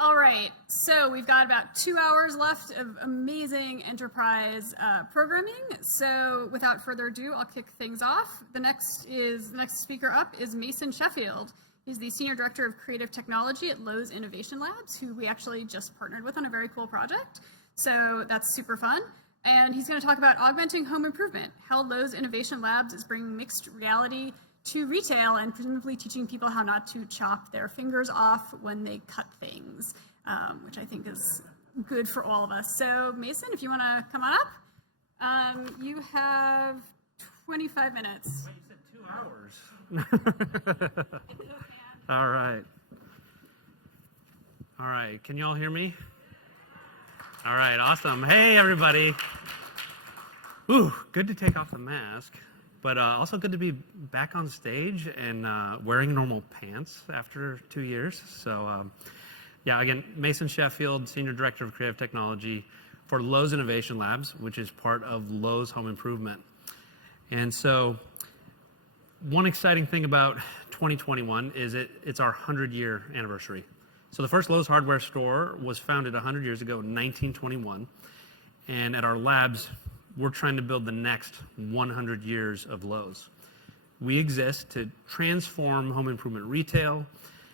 All right, so we've got about 2 hours left of amazing enterprise programming. So without further ado, I'll kick things off. The next speaker up is Mason Sheffield. He's the Senior Director of Creative Technology at Lowe's Innovation Labs, who we actually just partnered with on a very cool project. So that's super fun. And he's going to talk about augmenting home improvement, how Lowe's Innovation Labs is bringing mixed reality to retail and presumably teaching people how not to chop their fingers off when they cut things, which I think is good for all of us. So Mason, if you want to come on up, you have 25 minutes. Wait, you said 2 hours. All right. All right, can you all hear me? All right, awesome. Hey, everybody. Ooh, good to take off the mask. But also good to be back on stage and wearing normal pants after 2 years. So yeah, again, Mason Sheffield, Senior Director of Creative Technology for Lowe's Innovation Labs, which is part of Lowe's Home Improvement. And so one exciting thing about 2021 is it's our 100-year anniversary. So the first Lowe's hardware store was founded 100 years ago in 1921. And at our labs, we're trying to build the next 100 years of Lowe's. We exist to transform home improvement retail,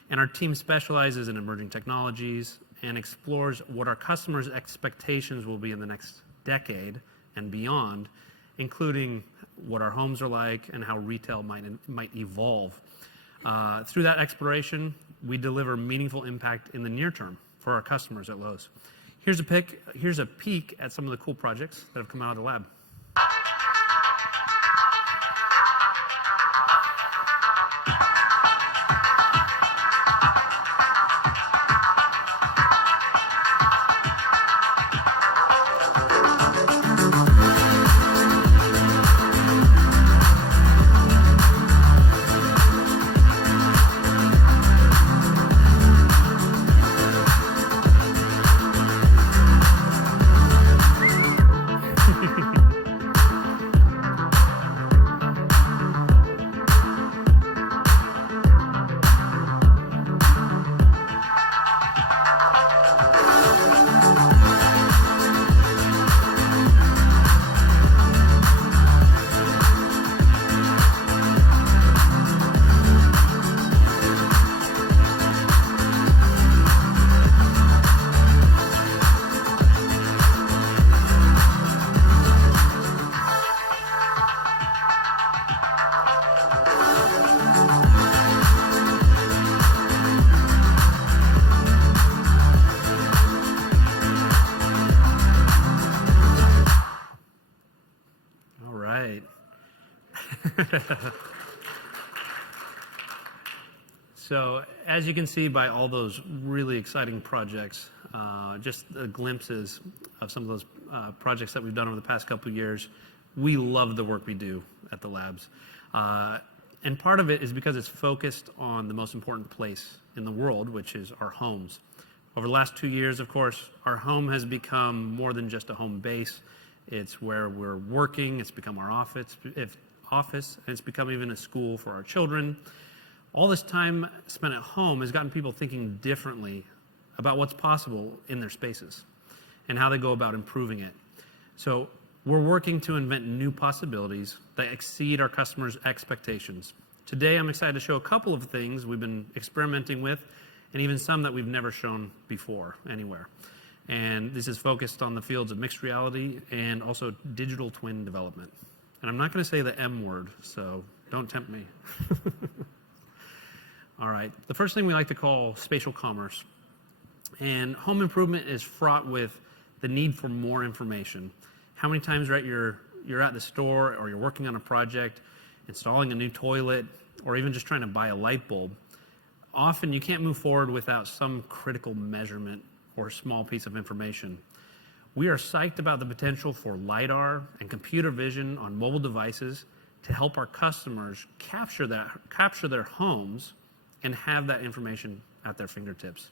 and our team specializes in emerging technologies and explores what our customers' expectations will be in the next decade and beyond, including what our homes are like and how retail might evolve. Through that exploration, we deliver meaningful impact in the near term for our customers at Lowe's. Here's a peek at some of the cool projects that have come out of the lab. So as you can see by all those really exciting projects, just the glimpses of some of those projects that we've done over the past couple of years, we love the work we do at the labs. And part of it is because it's focused on the most important place in the world, which is our homes. Over the last 2 years, of course, our home has become more than just a home base. It's where we're working, it's become our office, and it's become even a school for our children. All this time spent at home has gotten people thinking differently about what's possible in their spaces and how they go about improving it. So we're working to invent new possibilities that exceed our customers' expectations. Today, I'm excited to show a couple of things we've been experimenting with, and even some that we've never shown before anywhere. And this is focused on the fields of mixed reality and also digital twin development. And I'm not going to say the M word, so don't tempt me. All right, the first thing we like to call spatial commerce. And home improvement is fraught with the need for more information. How many times, right, you're at the store or you're working on a project, installing a new toilet, or even just trying to buy a light bulb. Often you can't move forward without some critical measurement or small piece of information. We are psyched about the potential for LiDAR and computer vision on mobile devices to help our customers capture their homes and have that information at their fingertips.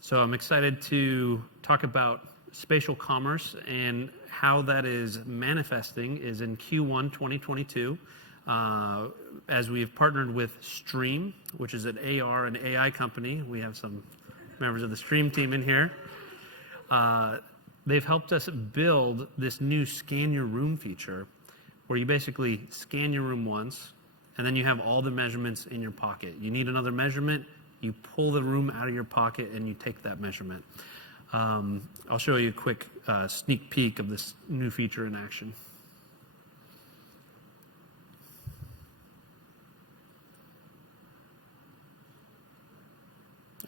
So I'm excited to talk about spatial commerce and how that is manifesting is in Q1 2022. as we've partnered with Stream, which is an AR and AI company. We have some members of the Stream team in here. They've helped us build this new scan your room feature where you basically scan your room once and then you have all the measurements in your pocket. You need another measurement, you pull the room out of your pocket and you take that measurement. I'll show you a quick sneak peek of this new feature in action.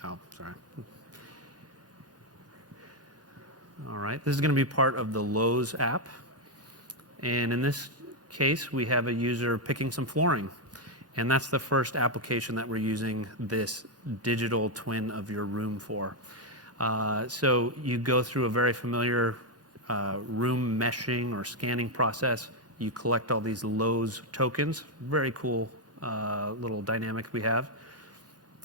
Oh, sorry. All right, this is going to be part of the Lowe's app. And in this case, we have a user picking some flooring. And that's the first application that we're using this digital twin of your room for. So you go through a very familiar room meshing or scanning process. You collect all these Lowe's tokens. Very cool little dynamic we have.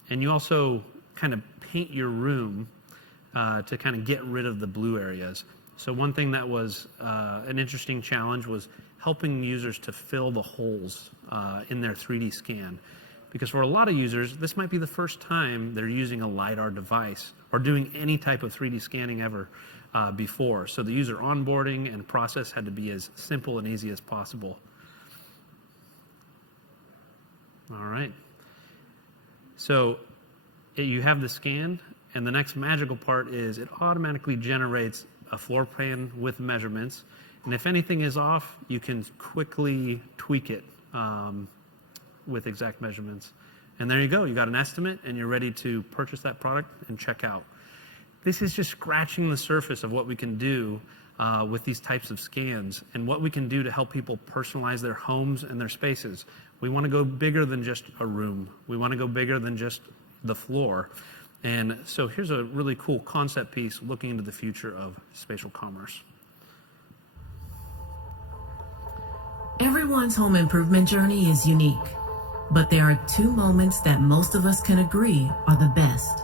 And you also kind of paint your room to kind of get rid of the blue areas. So one thing that was an interesting challenge was helping users to fill the holes in their 3D scan. Because for a lot of users, this might be the first time they're using a LiDAR device or doing any type of 3D scanning ever before. So the user onboarding and process had to be as simple and easy as possible. All right. So you have the scan, and the next magical part is it automatically generates a floor plan with measurements. And if anything is off, you can quickly tweak it with exact measurements. And there you go. You got an estimate, and you're ready to purchase that product and check out. This is just scratching the surface of what we can do with these types of scans and what we can do to help people personalize their homes and their spaces. We want to go bigger than just a room. We want to go bigger than just the floor. And so here's a really cool concept piece looking into the future of spatial commerce. Everyone's home improvement journey is unique, but there are two moments that most of us can agree are the best.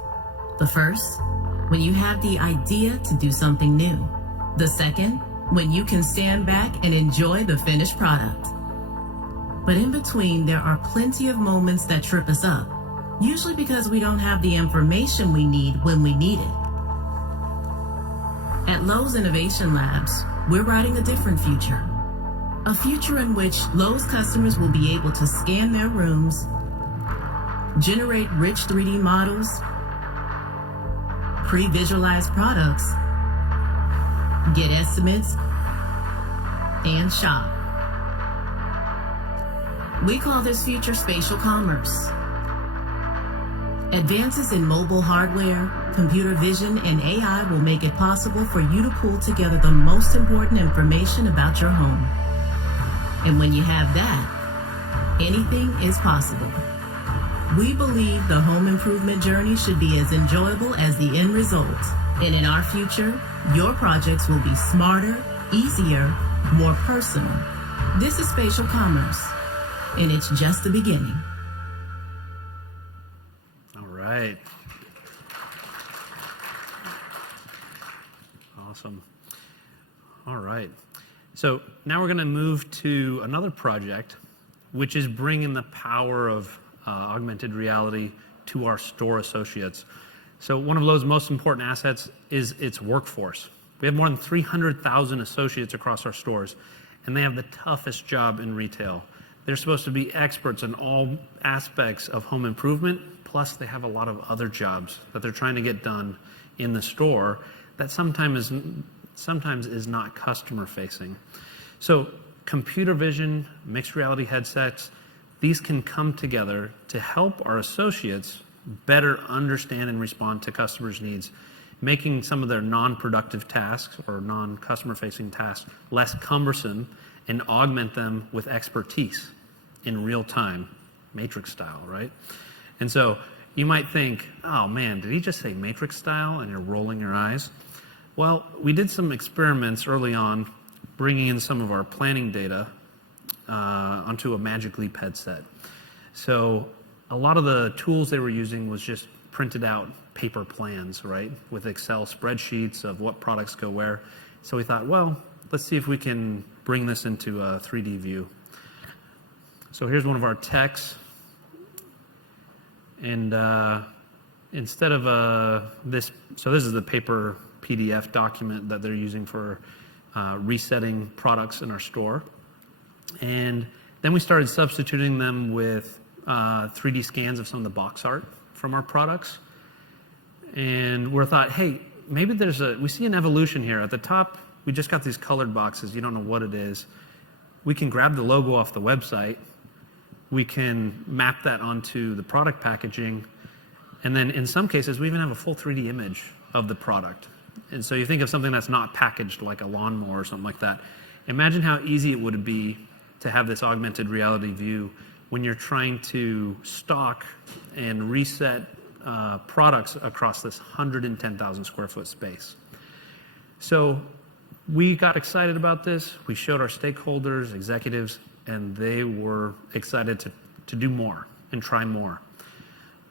The first, when you have the idea to do something new. The second, when you can stand back and enjoy the finished product. But in between, there are plenty of moments that trip us up, usually because we don't have the information we need when we need it. At Lowe's Innovation Labs, we're writing a different future. A future in which Lowe's customers will be able to scan their rooms, generate rich 3D models, pre-visualize products, get estimates, and shop. We call this future spatial commerce. Advances in mobile hardware, computer vision, and AI will make it possible for you to pull together the most important information about your home. And when you have that, anything is possible. We believe the home improvement journey should be as enjoyable as the end result. And in our future, your projects will be smarter, easier, more personal. This is spatial commerce, and it's just the beginning. All right. Awesome. All right. So now we're going to move to another project, which is bringing the power of augmented reality to our store associates. So one of Lowe's most important assets is its workforce. We have more than 300,000 associates across our stores, and they have the toughest job in retail. They're supposed to be experts in all aspects of home improvement, plus they have a lot of other jobs that they're trying to get done in the store that sometimes is not customer facing. So computer vision, mixed reality headsets, these can come together to help our associates better understand and respond to customers' needs, making some of their non-productive tasks or non-customer facing tasks less cumbersome and augment them with expertise in real time, Matrix style, right? And so you might think, oh man, did he just say Matrix style? And you're rolling your eyes. Well, we did some experiments early on, bringing in some of our planning data onto a Magic Leap headset. So a lot of the tools they were using was just printed out paper plans, right, with Excel spreadsheets of what products go where. So we thought, well, let's see if we can bring this into a 3D view. So here's one of our techs. And instead of this is the paper PDF document that they're using for resetting products in our store. And then we started substituting them with 3D scans of some of the box art from our products. And we thought, hey, maybe we see an evolution here. At the top, we just got these colored boxes. You don't know what it is. We can grab the logo off the website. We can map that onto the product packaging. And then in some cases, we even have a full 3D image of the product. And so you think of something that's not packaged like a lawnmower or something like that. Imagine how easy it would be to have this augmented reality view when you're trying to stock and reset products across this 110,000 square foot space. So we got excited about this. We showed our stakeholders, executives, and they were excited to do more and try more.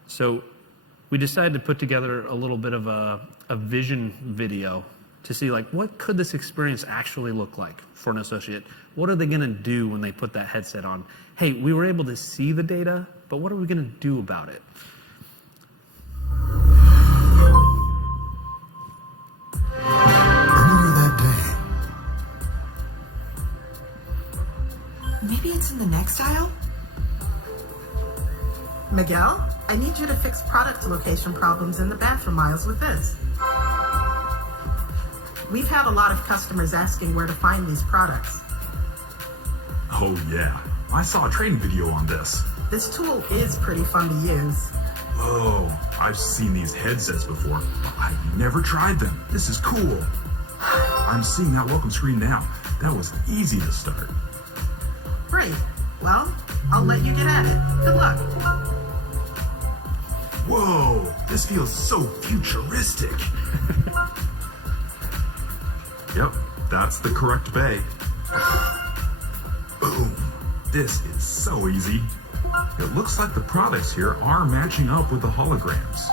So we decided to put together a little bit of a vision video to see, like, what could this experience actually look like for an associate? What are they going to do when they put that headset on? Hey, we were able to see the data, but what are we going to do about it? Earlier that day. Maybe it's in the next aisle? Miguel, I need you to fix product location problems in the bathroom aisles with this. We've had a lot of customers asking where to find these products. Oh yeah, I saw a training video on this. This tool is pretty fun to use. Whoa, I've seen these headsets before, but I've never tried them. This is cool. I'm seeing that welcome screen now. That was easy to start. Great. Well, I'll let you get at it. Good luck. Whoa, this feels so futuristic. Yep, that's the correct bay. Boom. This is so easy. It looks like the products here are matching up with the holograms.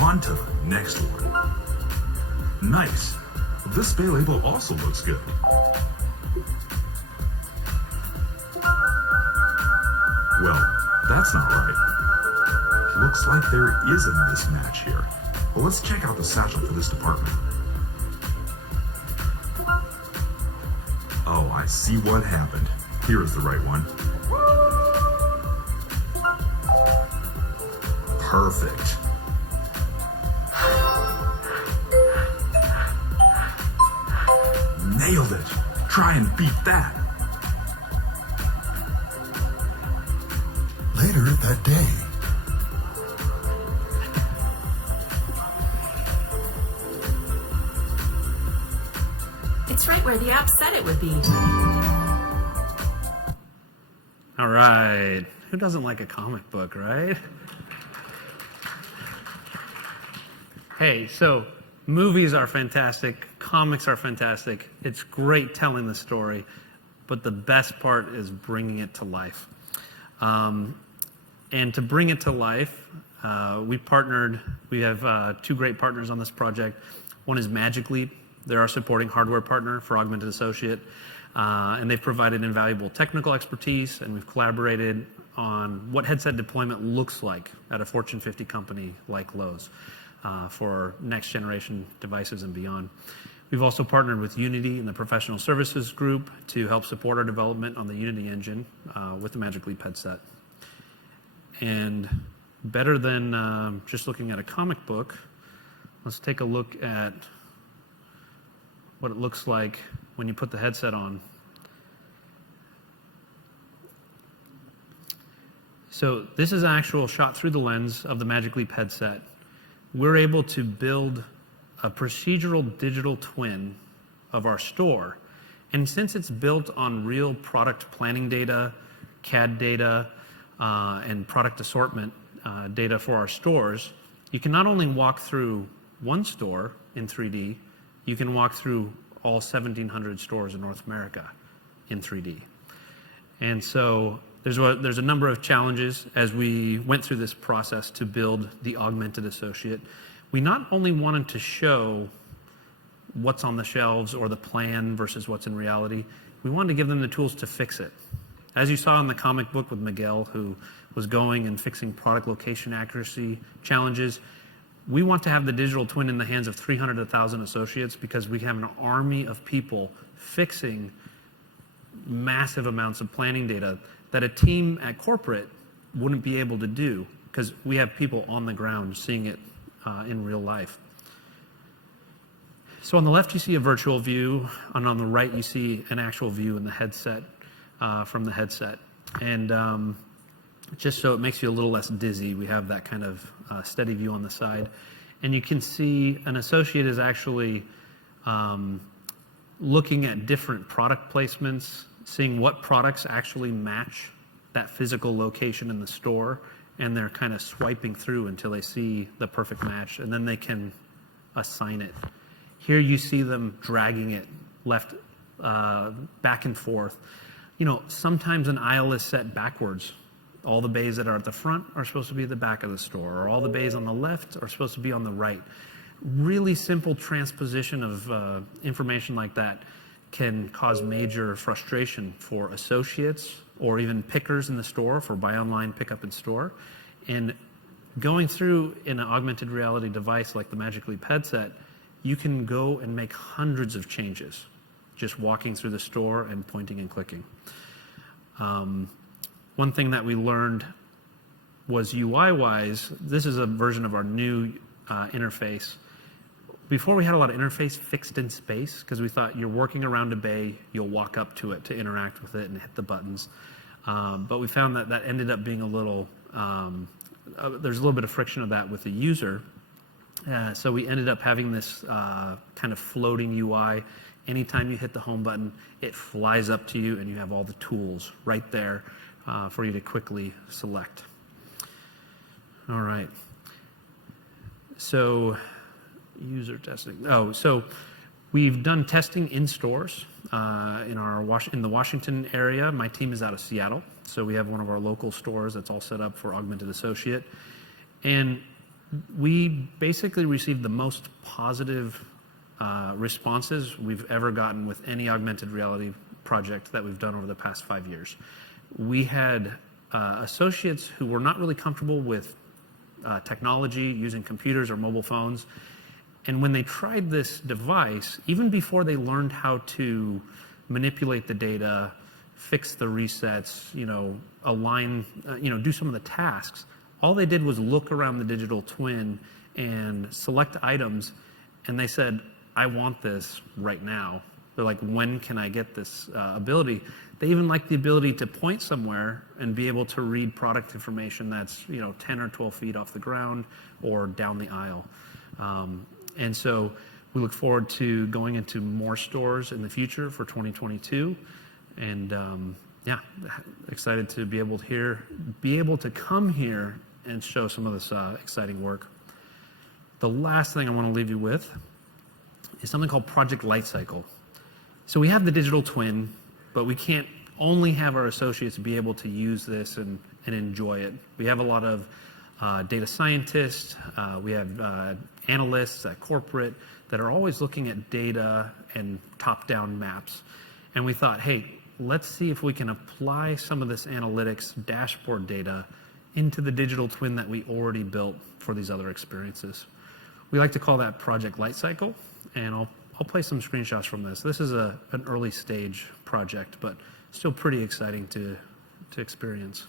On to the next one. Nice. This bay label also looks good. Well, that's not right. Looks like there is a mismatch here. Well, let's check out the satchel for this department. Oh, I see what happened. Here is the right one. Perfect. Nailed it. Try and beat that. Later that day. It's right where the app said it would be. All right. Who doesn't like a comic book, right? Hey, so movies are fantastic. Comics are fantastic. It's great telling the story, but the best part is bringing it to life. And to bring it to life, we have two great partners on this project. One is Magic Leap. They're our supporting hardware partner for Augmented Associate. And they've provided invaluable technical expertise, and we've collaborated on what headset deployment looks like at a Fortune 50 company like Lowe's for next generation devices and beyond. We've also partnered with Unity and the professional services group to help support our development on the Unity engine with the Magic Leap headset. And better than just looking at a comic book, let's take a look at what it looks like when you put the headset on. So this is an actual shot through the lens of the Magic Leap headset. We're able to build a procedural digital twin of our store. And since it's built on real product planning data, CAD data, and product assortment data for our stores, you can not only walk through one store in 3D, you can walk through all 1,700 stores in North America in 3D. And so there's a number of challenges as we went through this process to build the Augmented Associate. We not only wanted to show what's on the shelves or the plan versus what's in reality, we wanted to give them the tools to fix it. As you saw in the comic book with Miguel, who was going and fixing product location accuracy challenges, we want to have the digital twin in the hands of 300 to 1,000 associates because we have an army of people fixing massive amounts of planning data that a team at corporate wouldn't be able to do because we have people on the ground seeing it in real life. So on the left, you see a virtual view, and on the right, you see an actual view in the headset, from the headset. And just so it makes you a little less dizzy, we have that kind of steady view on the side. And you can see an associate is actually looking at different product placements, seeing what products actually match that physical location in the store, and they're kind of swiping through until they see the perfect match, and then they can assign it. Here you see them dragging it left, back and forth. You know, sometimes an aisle is set backwards. All the bays that are at the front are supposed to be at the back of the store, or all the bays on the left are supposed to be on the right. Really simple transposition of information like that can cause major frustration for associates or even pickers in the store for buy online, pick up in store. And going through in an augmented reality device like the Magic Leap headset, you can go and make hundreds of changes just walking through the store and pointing and clicking. One thing that we learned was UI-wise, this is a version of our new interface. Before we had a lot of interface fixed in space because we thought you're working around a bay, you'll walk up to it to interact with it and hit the buttons. But we found that that ended up being a little, there's a little bit of friction of that with the user. So we ended up having this kind of floating UI. Anytime you hit the home button, it flies up to you and you have all the tools right there for you to quickly select. All right. So user testing. Oh, so we've done testing in stores in the Washington area. My team is out of Seattle, so we have one of our local stores that's all set up for Augmented Associate. And we basically received the most positive responses we've ever gotten with any augmented reality project that we've done over the past 5 years. We had associates who were not really comfortable with technology, using computers or mobile phones. And when they tried this device, even before they learned how to manipulate the data, fix the resets, you know, align, do some of the tasks, all they did was look around the digital twin and select items, and they said, I want this right now. They're like, when can I get this ability? They even like the ability to point somewhere and be able to read product information that's 10 or 12 feet off the ground or down the aisle. And so we look forward to going into more stores in the future for 2022. And yeah, excited to be able to come here and show some of this exciting work. The last thing I want to leave you with is something called Project Lifecycle. So we have the digital twin, but we can't only have our associates be able to use this and enjoy it. We have a lot of data scientists, we have analysts at corporate that are always looking at data and top-down maps. And we thought, hey, let's see if we can apply some of this analytics dashboard data into the digital twin that we already built for these other experiences. We like to call that Project Lifecycle, and I'll play some screenshots from this. This is an early stage project, but still pretty exciting to experience.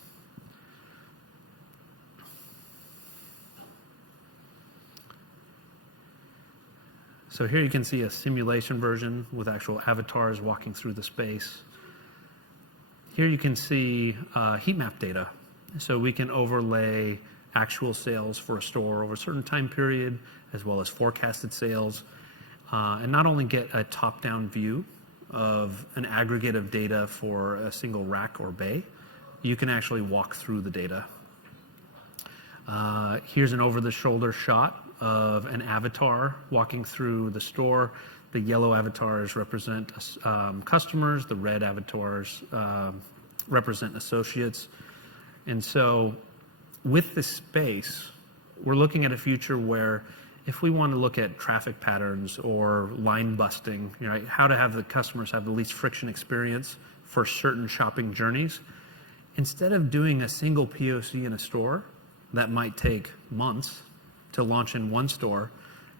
So here you can see a simulation version with actual avatars walking through the space. Here you can see heat map data. So we can overlay actual sales for a store over a certain time period, as well as forecasted sales, and not only get a top-down view of an aggregate of data for a single rack or bay, you can actually walk through the data. Here's an over-the-shoulder shot of an avatar walking through the store. The yellow avatars represent customers, the red avatars represent associates. And so with this space, we're looking at a future where if we want to look at traffic patterns or line busting, how to have the customers have the least friction experience for certain shopping journeys, instead of doing a single POC in a store that might take months to launch in one store,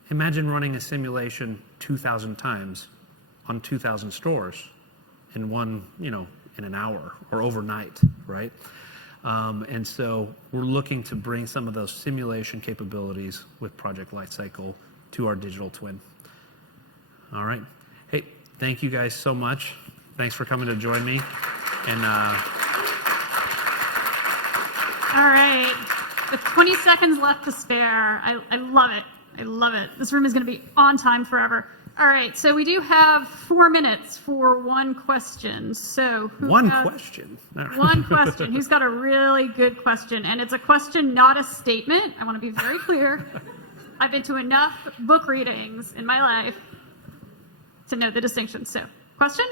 imagine running a simulation 2,000 times on 2,000 stores in one, in an hour or overnight, right? And so we're looking to bring some of those simulation capabilities with Project Lightcycle to our digital twin. All right. Hey, thank you guys so much. Thanks for coming to join me. And all right, with 20 seconds left to spare, I love it. I love it. This room is going to be on time forever. All right, so we do have 4 minutes for one question. So one question. One question. Who's got a really good question? And it's a question, not a statement. I want to be very clear. I've been to enough book readings in my life to know the distinction. So, question?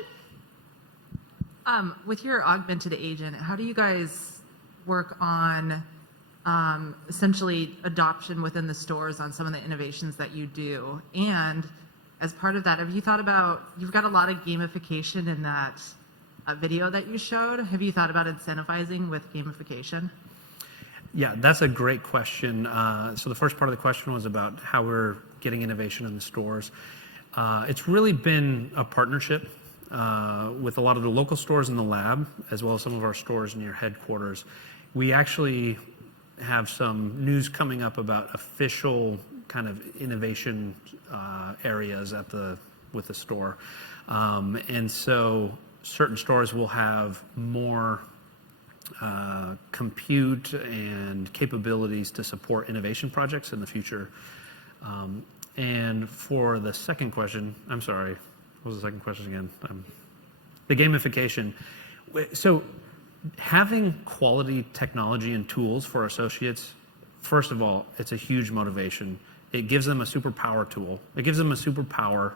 With your augmented agent, how do you guys work on essentially adoption within the stores on some of the innovations that you do? And as part of that, have you thought about, you've got a lot of gamification in that video that you showed. Have you thought about incentivizing with gamification? Yeah, that's a great question. So the first part of the question was about how we're getting innovation in the stores. It's really been a partnership with a lot of the local stores in the lab, as well as some of our stores near headquarters. We actually have some news coming up about official kind of innovation areas with the store. And so certain stores will have more compute and capabilities to support innovation projects in the future. And for the second question, I'm sorry, what was the second question again? The gamification. So having quality technology and tools for associates, first of all, it's a huge motivation. It gives them a superpower tool. It gives them a superpower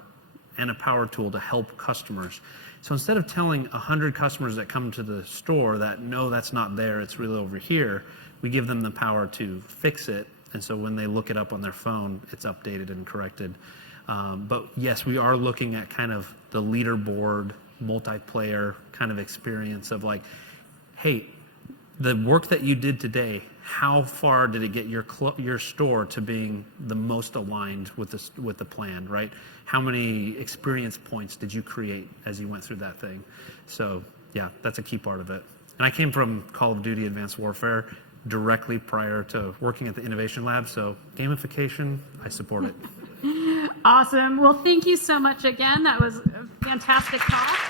and a power tool to help customers. So instead of telling 100 customers that come to the store that, no, that's not there, it's really over here, we give them the power to fix it. And so when they look it up on their phone, it's updated and corrected. But yes, we are looking at kind of the leaderboard, multiplayer kind of experience of like, hey, the work that you did today, how far did it get your store to being the most aligned with the plan, right? How many experience points did you create as you went through that thing? So yeah, that's a key part of it. And I came from Call of Duty Advanced Warfare directly prior to working at the Innovation Lab, so gamification, I support it. Awesome. Well, thank you so much again. That was a fantastic talk.